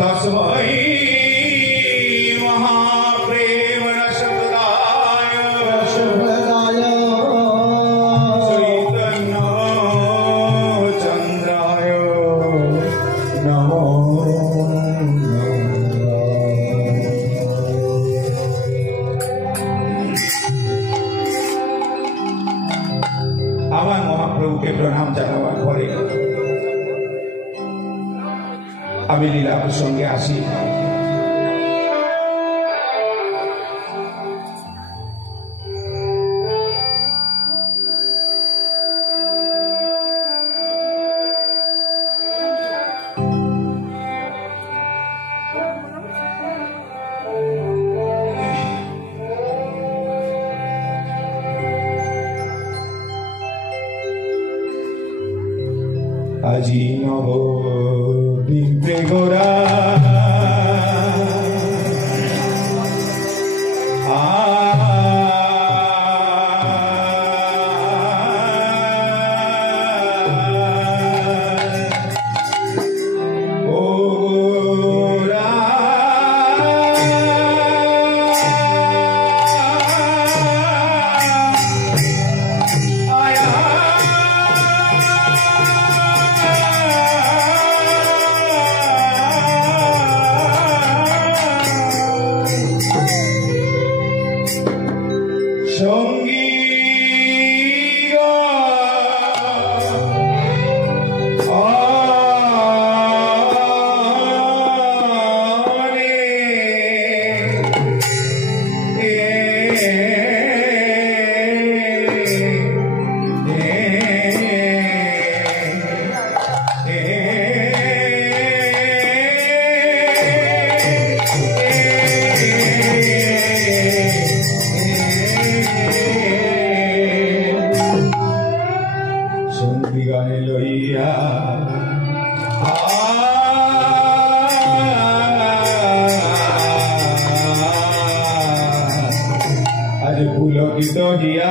तस्मै महाप्रेम रसप्रदाय चैतन्य चंद्राय नमो আমার মহাপ্রভুকে প্রণাম জানাবার পরে আমি লীলা প্রসঙ্গে আসি। আজি নব দিব্যে গোরা পুলকিত হিয়া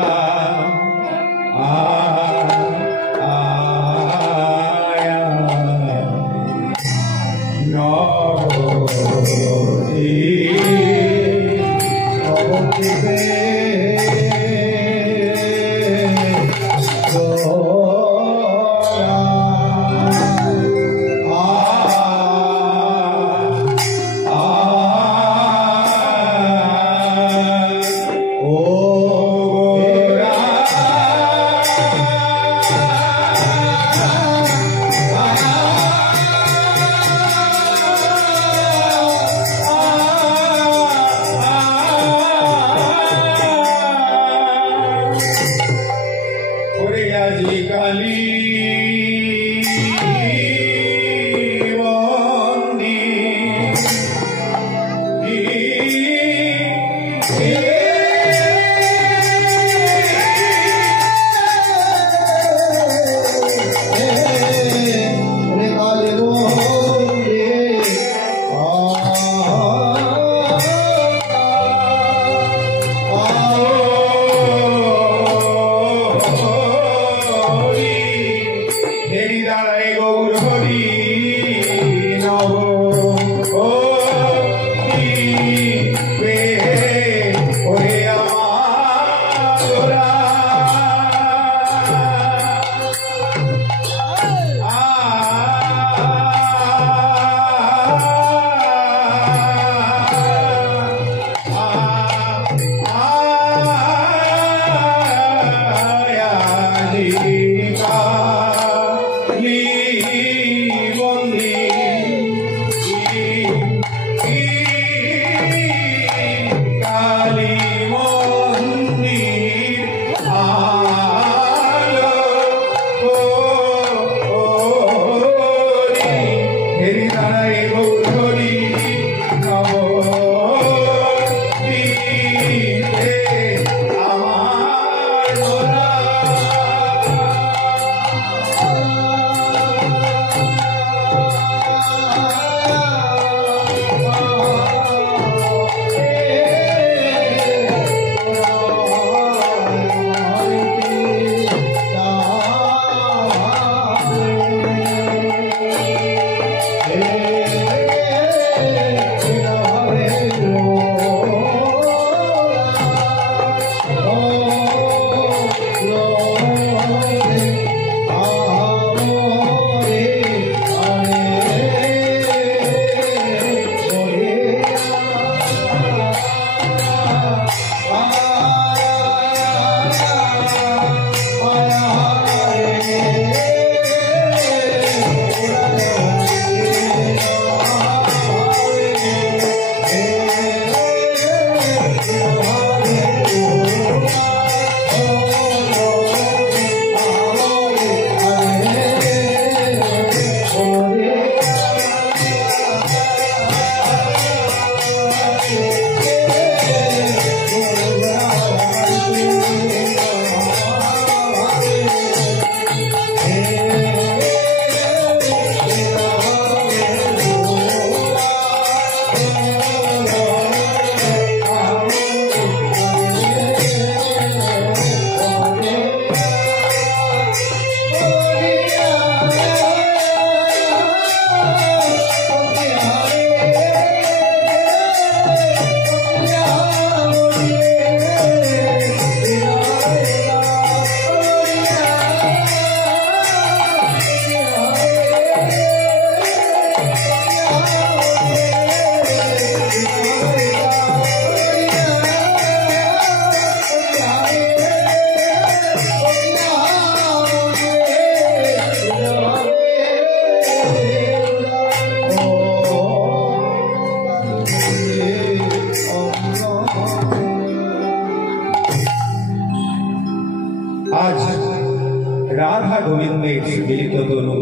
মিলিত তনু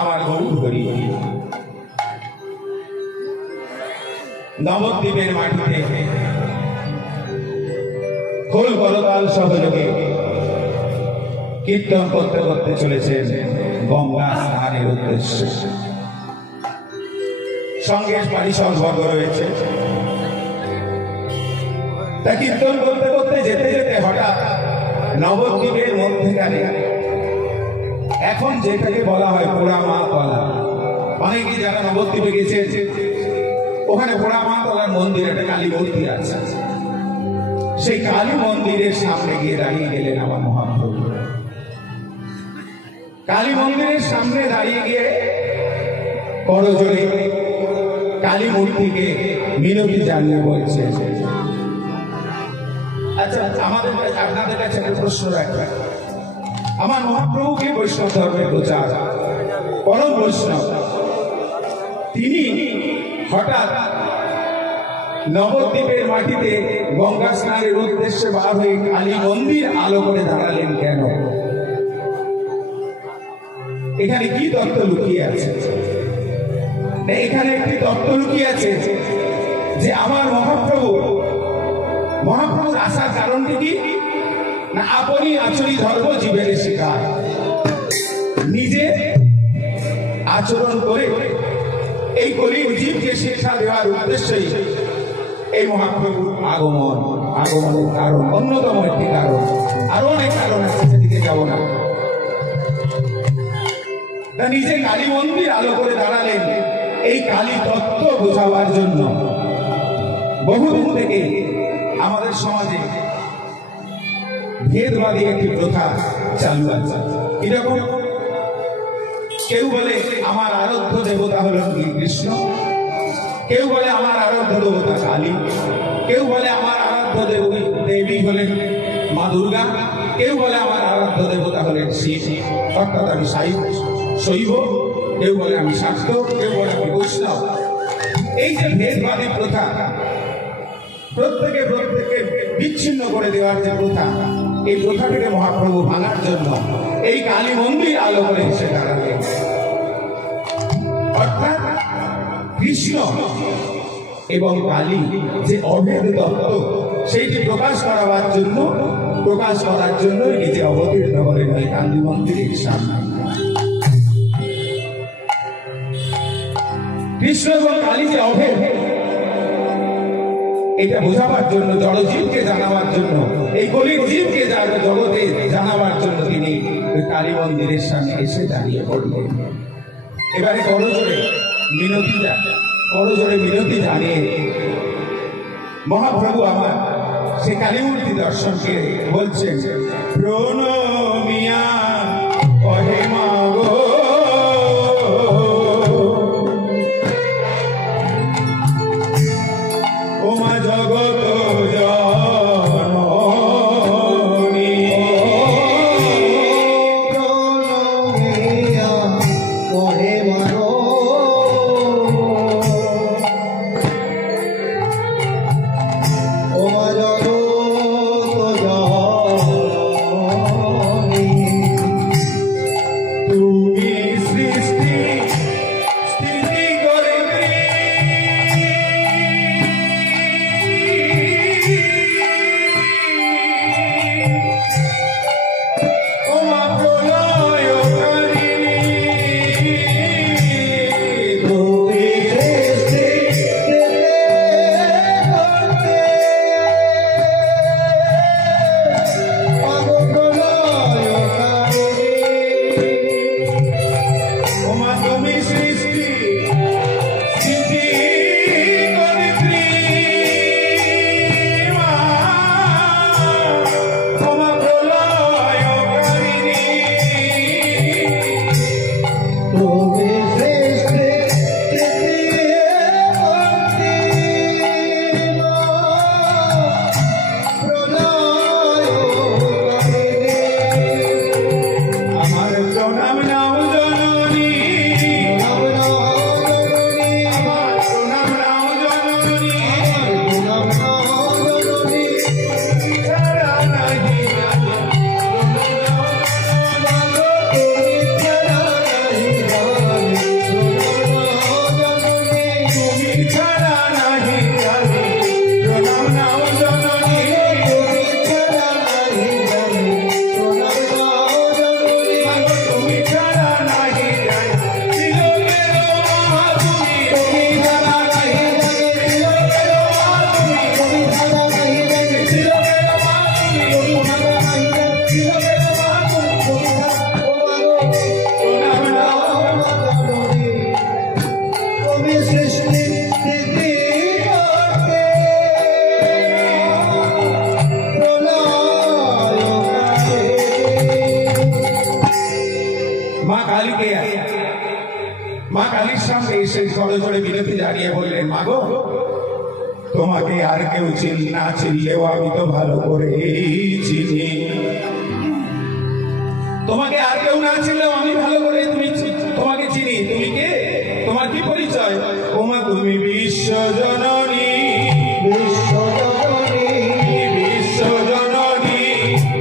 আমার গৌর হরি। নবদ্বীপের মাটিতে খোল করতাল সহযোগে কীর্তন করতে করতে চলেছেন গঙ্গা স্নানের উদ্দেশ্যে। সঙ্গে পারিষদবর্গ রয়েছে। তা কীর্তন করতে করতে যেতে যেতে হঠাৎ নবদ্বীপের মধ্যেখানে এখন যেটাকে বলা হয় পোড়া মা তলা, অনেকে যারা নবদ্বীপে গেছে ওখানে পোড়া মা তলার মন্দির, একটা কালী মন্দির আছে। সেই কালী মন্দিরের সামনে গিয়ে দাঁড়িয়ে গেলেন আমার মহাপ্রভু। কালী মন্দিরের সামনে দাঁড়িয়ে গিয়ে করজোড়ে কালী মূর্তিকে মিনতি জানিয়ে বলছে। আচ্ছা, আপনাদের কাছে একটা প্রশ্ন রাখবেন। আমার মহাপ্রভুকে বৈষ্ণব ধর্মের প্রচার, পরম বৈষ্ণব, তিনি হঠাৎ নবদ্বীপের মাটিতে গঙ্গা স্নানের উদ্দেশ্যে বার হয়ে কালী মন্দির আলো করে দাঁড়ালেন কেন? এখানে কি তত্ত্ব লুকিয়ে আছে? এখানে একটি তত্ত্ব লুকিয়ে আছে যে আমার মহাপ্রভুর আসার কারণটি কি না, আপনি আচরি ধর্ম জীবের শিকার, নিজে আচরণ করে এই কলির জীবকে শিক্ষা দেওয়ার উদ্দেশ্যেই এই মহাপ্রভুর আগমনের কারণ, অন্যতম একটি কারণ। আরো অনেক কারণ আছে, সেদিকে যাব না। তা নিজে কালী মন্দির আলো করে দাঁড়ালেন এই কালী তত্ত্ব বোঝাবার জন্য। বহুদিন থেকে আমাদের সমাজে ভেদবাদী একটি প্রথা চালু আছে। এরকম কেউ বলে আমার আরাধ্য দেবতা হল কৃষ্ণ, কেউ বলে আমার আরাধ্য দেবতা কালী, কেউ বলে আমার আরাধ্য দেবী হলেন মা দুর্গা, কেউ বলে আমার আরাধ্য দেবতা হলেন শিব, অর্থাৎ আমি শৈব, কেউ বলে আমি শাক্ত, কেউ বলে আমি বৈষ্ণব। এই যে ভেদবাদী প্রথা, প্রত্যেকে বিচ্ছিন্ন করে দেওয়ার যে প্রথা, এই প্রথাটিকে মহাপ্রভু ভাঙার জন্য এই কালী মন্দির আলো করে এসে দাঁড়ালেন। অর্থাৎ কৃষ্ণ এবং কালী যে অভেদ তত্ত্ব, সেইটি প্রকাশ করার জন্য নিজে অবতীর্ণ করেন এই কালী মন্দিরের সামনে। কৃষ্ণ এবং কালী যে অভেদ, এটা বোঝাবার জন্য, জড়জীবকে জানাবার জন্য, এই কলির জীবকে জগতে জানাবার জন্য তিনি কালী মন্দিরের সামনে এসে দাঁড়িয়ে পড়লেন। এবারে করজোড়ে মিনতি জানিয়ে মহাপ্রভু আমার সে কালী মূর্তি দর্শনকে বলছেন, প্রণমিয়া কহে মা গো, ও মা জগত জননী, প্রণমিয়া কহে মা গো, ও মা জগত জননী। সরে সরে বিরতি জানিয়ে বললেন, মাগো তোমাকে আর কেউ না চিনলেও আমি তো ভালো করে চিনি। তোমাকে আর কেউ না চিনলেও আমি ভালো করে তোমাকে চিনি। তুমি কে? তোমার কি পরিচয়? ওমা তুমি বিশ্ব জননী, বিশ্বজননী, বিশ্বজননী,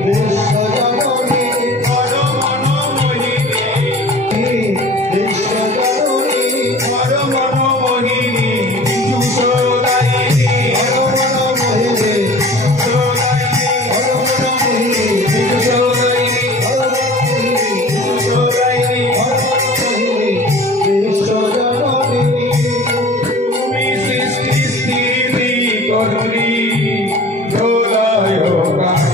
বিশ্বজননী, পরম মনোমোহিনী, বিশ্বজননী, পরম মনোমোহিনী, বিশ্বদায়িনী, পরমমোহিনী, বিশ্বদায়িনী, পরমমোহিনী, বিশ্বদায়িনী, বিশ্বদায়িনী। বিশ্বজননী, তুমি সৃষ্টি স্থিতি করুণী প্রলয়কারিণী।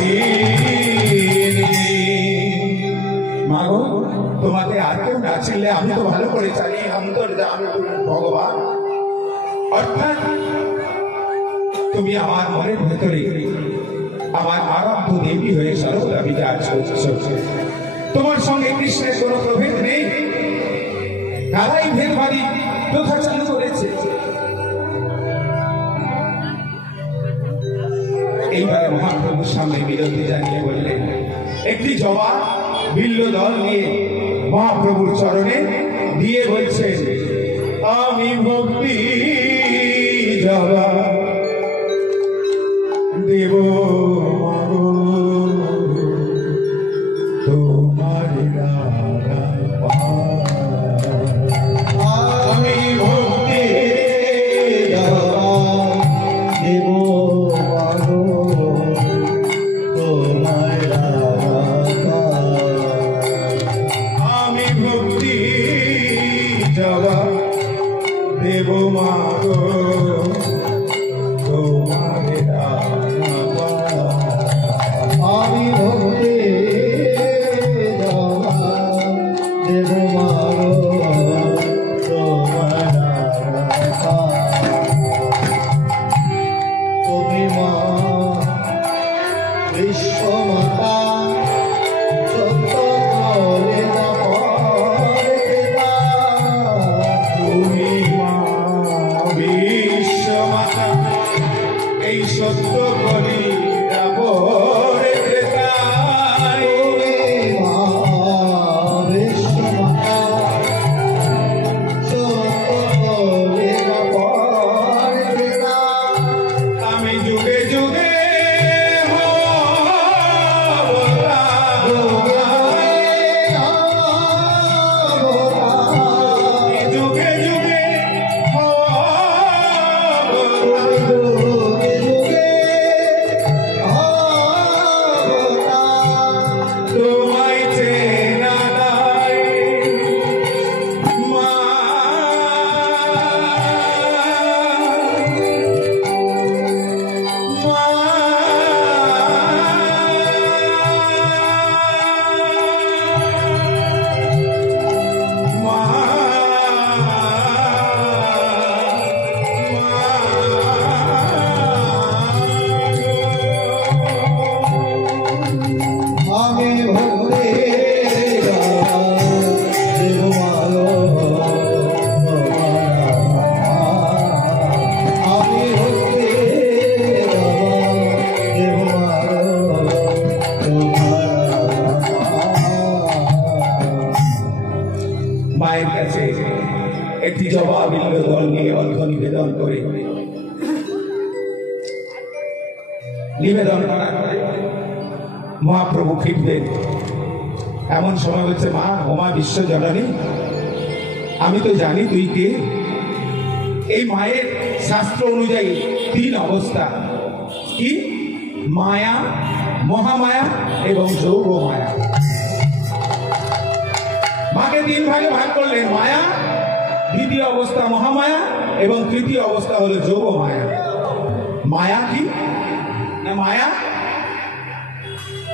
মাগো তোমাকে আর কেউ না চিনলে আমি তো ভালো করে জানি অন্তর্যামী তুমি ভগবান, অর্থাৎ তুমি আমার মনের ভেতরে আমার আরাধ্য দেবী হয়ে সর্বদা বিরাজ করছো। তোমার সঙ্গে কৃষ্ণের কোনো প্রভেদ নেই। তারাই ভেদভাবী প্রথা চালু করেছে। এইবারে মহাপ্রভুর সামনে বিরতি জানিয়ে বললেন, একটি জবা বিল্ল দল নিয়ে মহাপ্রভুর চরণে দিয়ে বলছেন, আমি ভক্তি জবা দেব মাগো তোমার রাধার পার। আমি ভক্তি জবা দেব মাগো তোমার রাধা। আমি ভক্তি জবা দেব মাগো তোমার রাধা। আমি ভক্তি জবা দেব মাগো তোমার রাধা। তুমি মা বিশ্বমাতা, সত্য করে না পরে পিতা। তুমি মা বিশ্বমাতা, এই সত্য করি পরে ক্রেতায়। তুমি মা বিশ্বমাতা, সত্য করে না পরে পিতা। আমি যুগে যুগে যুগে যুগে তোমায় চেনা নাই মা। আমি ভক্তি দেব মাগো আমি ভক্তি দেব মায়ের কাছে একটি জবা বিল্ল দল নিয়ে অর্ঘ্য নিবেদন করে করার পরে মহাপ্রভু ফিরবেন। এমন সময় হচ্ছে, মা ওমা বিশ্ব জননী, আমি তো জানি তুই কে। এই মায়ের শাস্ত্র অনুযায়ী 3 অবস্থা, কি? মায়া, মহামায়া এবং যৌগ মায়া। মাকে 3 ভাগে ভাগ করলেন, মায়া, দ্বিতীয় অবস্থা মহামায়া এবং তৃতীয় অবস্থা হলো যৌগ মায়া। মায়া কি না? মায়া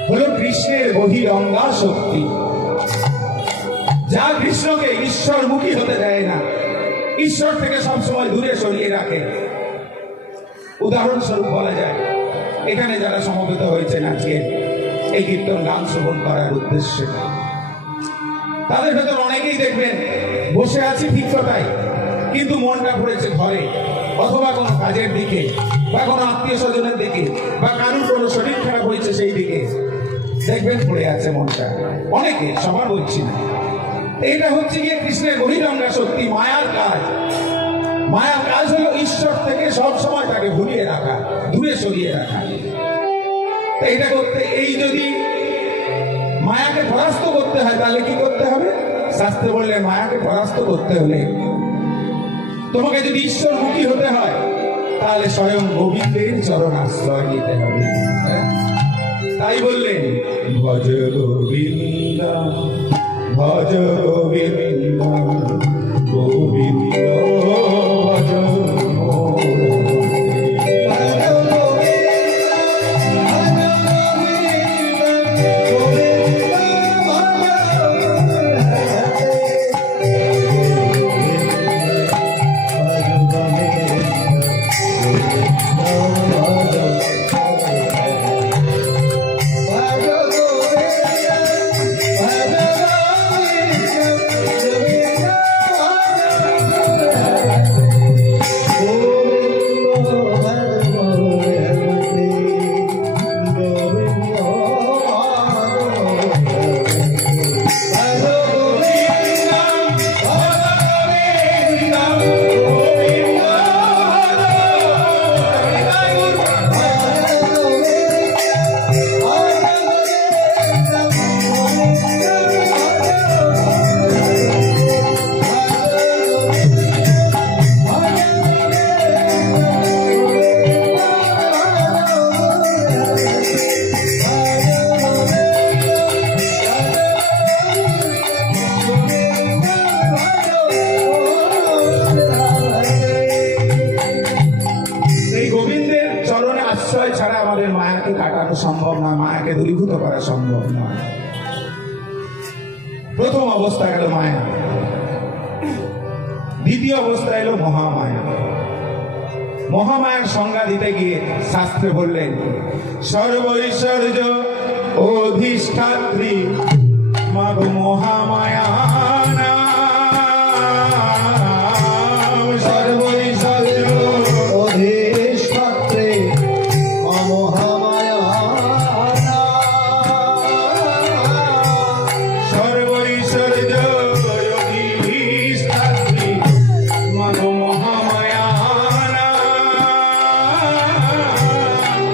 হলো কৃষ্ণের বহিরঙ্গা শক্তি, যা কৃষ্ণকে ঈশ্বরমুখী হতে দেয় না, ঈশ্বর থেকে সবসময় দূরে সরিয়ে রাখে। উদাহরণস্বরূপ বলা যায়, এখানে যারা সমবেত হয়েছেন আজকে এই কীর্তন গান শ্রবণ করার উদ্দেশ্যে, তাদের ভেতর অনেকেই দেখবেন বসে আছে ঠিক কথাই, কিন্তু মনটা পড়েছে ঘরে, অথবা কোনো কাজের দিকে, বা কোনো আত্মীয় স্বজনের দিকে, বা কারোর কোনো শরীর খারাপ হয়েছে সেই দিকে, দেখবেন পড়ে আছে মনটা। অনেকে, সবার বলছি না। এইটা হচ্ছে গিয়ে কৃষ্ণের বহিরঙ্গা শক্তি, মায়ার কাজ। মায়ার কাজ হলো ঈশ্বর থেকে সব সময় তাকে ভুলিয়ে রাখা, দূরে সরিয়ে রাখা। এইটা করতে, এই যদি মায়াকে পরাস্ত করতে হয় তাহলে কি করতে হবে? শাস্ত্রে বললে মায়াকে পরাস্ত করতে হলে তোমাকে যদি ঈশ্বরমুখী হতে হয় তাহলে স্বয়ং গোবিন্দের চরণ আশ্রয় নিতে হবে। তাই বললেন ভজ গোবিন্দ, ভজ গোবিন্দ, গোবিন্দ ভজ। সম্ভব নয়, মায়াকে দূরীভূত করা সম্ভব নয়। প্রথম অবস্থা গেল মায়া, দ্বিতীয় অবস্থা এলো মহামায়া। মহামায়ার সংজ্ঞা দিতে গিয়ে শাস্ত্রে বললেন সর্বৈশ্বর্য অধিষ্ঠাত্রী মাগ মহামায়া। সর্বৈশ্বর্য অধিষ্ঠাত্রী মহামায়া, সর্বৈশ্বর্য অধিষ্ঠাত্রী মাগ মহামায়া।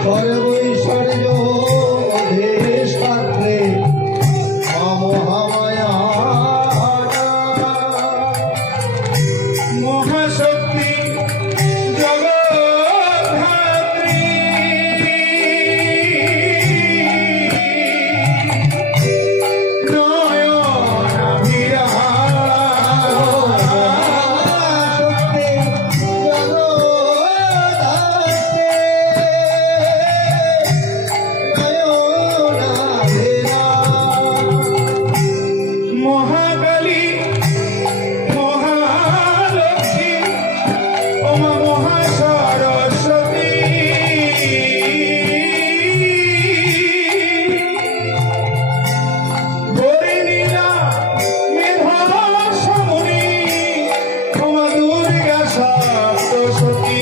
সর্বৈশ্বর্য অধিষ্ঠাত্রী মহামায়া, মহাশক্তি জগদ্ধাত্রী নয়নাভিরাম। মহাকালী মহালক্ষ্মী ওমা মহাসরস্বতী বরিণীলা মেধাসমণি ওমা দুর্গা সপ্তশতী।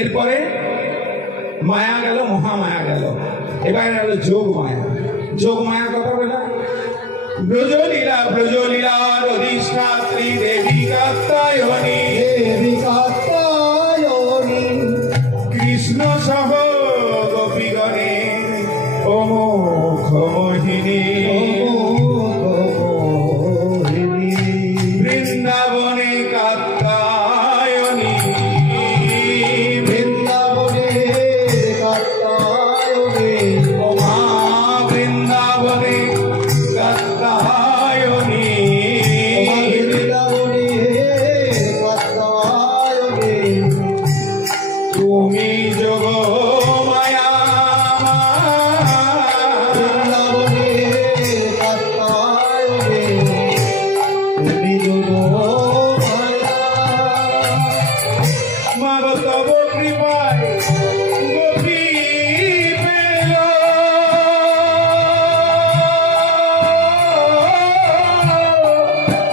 এরপরে মায়া গেল, মহামায়া গেল, এবার গেল যোগ মায়া। যোগ মায়া কথা বলে ব্রজলীলা, ব্রজলীলার অধিষ্ঠাত্রী দেবী কাত্যায়নী, দেবী কাত্যায়নী, কৃষ্ণ সহ গোপীগণে অমোঘ মোহিনী, বৃন্দাবনে কাত্যায়নী, বৃন্দাবনে কাত্যায়নী, ওমা বৃন্দাবনে কাত্যায়নী, বৃন্দাবনে কাত্যায়নী। তুমি যোগ মায়া বৃন্দাবনে কাত্তায়নে তুমি যোগ মায়া মাগ তব কৃপায় গোপী পেল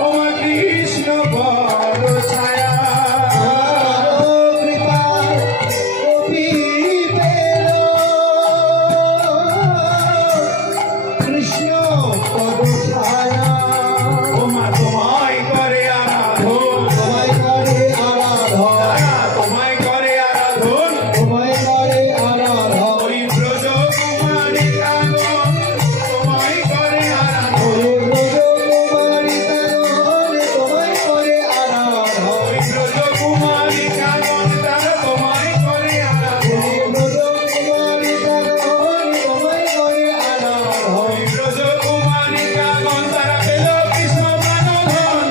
ওমা কৃষ্ণ বড় ছায়া কৃপায় গোপী পেল কৃষ্ণ পদ ছায়া ওমা তোমায় করে আরাধন তোমায় করে আরাধন তোমায় করে আরাধন তোমায় করে আরাধন ওই ব্রজ কুমারী কানন তোমায় করে আরাধন ওই ব্রজ কুমারী কানন তারা তোমায় করে আরাধন ওই ব্রজ কুমারী কানন তারা পেল কৃষ্ণ প্রাণধন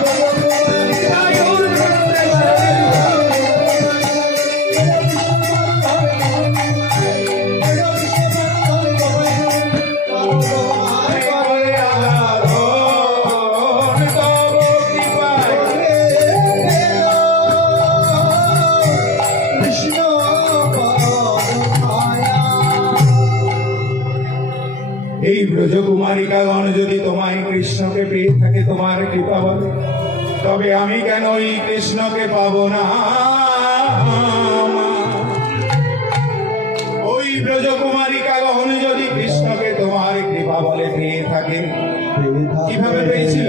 তাই ওর তোমায় করে আরাধন তব কৃপায় এই ব্রজকুমারিকাগণ যদি তোমায় কৃষ্ণকে পেয়ে থাকে তোমার কৃপা বলে তবে আমি কেন এই কৃষ্ণকে পাবো না ওই ব্রজকুমারিকাগণ যদি কৃষ্ণকে তোমার কৃপা বলে পেয়ে থাকে কিভাবে পেয়েছিল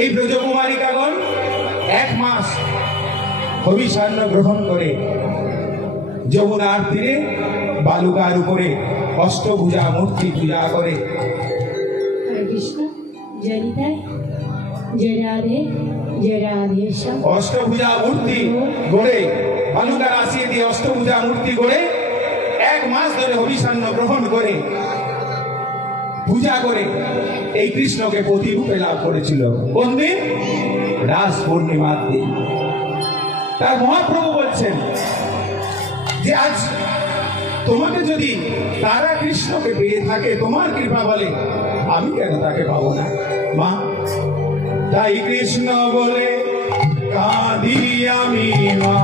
এই ব্রজকুমারিকাগণ 1 মাস হবিষান্ন গ্রহণ করে যমুনার তীরে বালুকার উপরে অষ্টভুজা মূর্তি পূজা করে हरे कृष्ण जय निताई जय राधे जय राधेश्याम অষ্টভুজা মূর্তি গড়ে বালুকার আসিয়ে দিয়ে অষ্টভুজা মূর্তি গড়ে 1 মাস ধরে হবিষান্ন গ্রহণ করে পূজা করে এই কৃষ্ণকে প্রতিরূপে লাভ করেছিল কোন দিন রাস পূর্ণিমার দিন তার মহাপ্রভু বলছেন যে আজ তোমাকে যদি তারা কৃষ্ণকে পেয়ে থাকে তোমার কৃপা বলে আমি কেন তাকে পাবো না মা তাই কৃষ্ণ বলে কাঁদি আমি মা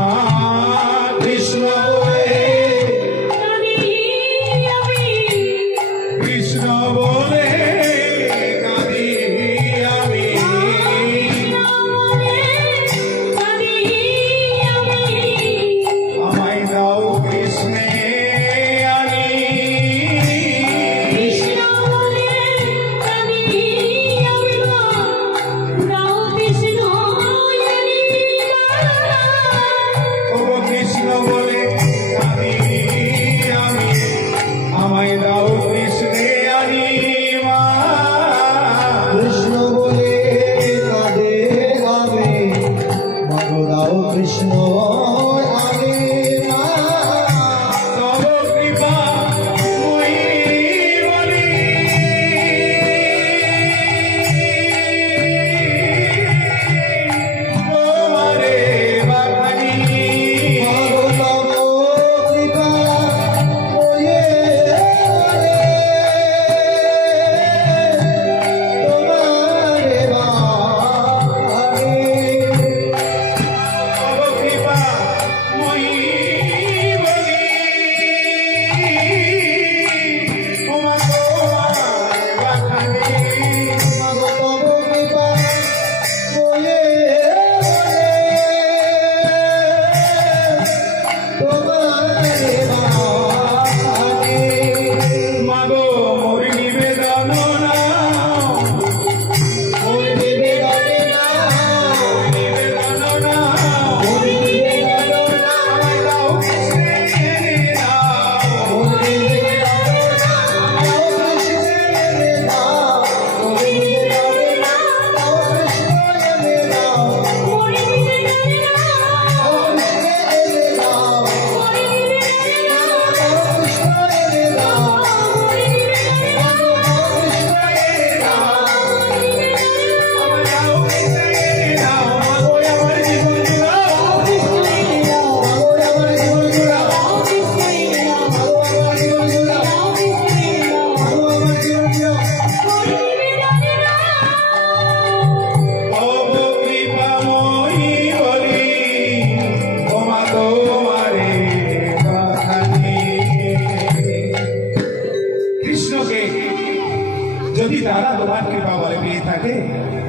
কৃষ্ণ বলে কৃষ্ণ বলে কাঁদি আমি আমায় দাও কৃষ্ণে আনি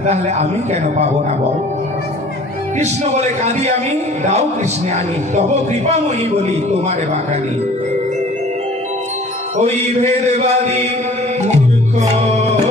তাহলে আমি কেন পাবো না বল? কৃষ্ণ বলে কাঁদি আমি, দাও কৃষ্ণে আনি, তব কৃপাময়ী বলি তোমারে বাঁকানি। ওই ভেদবাদী মূর্খ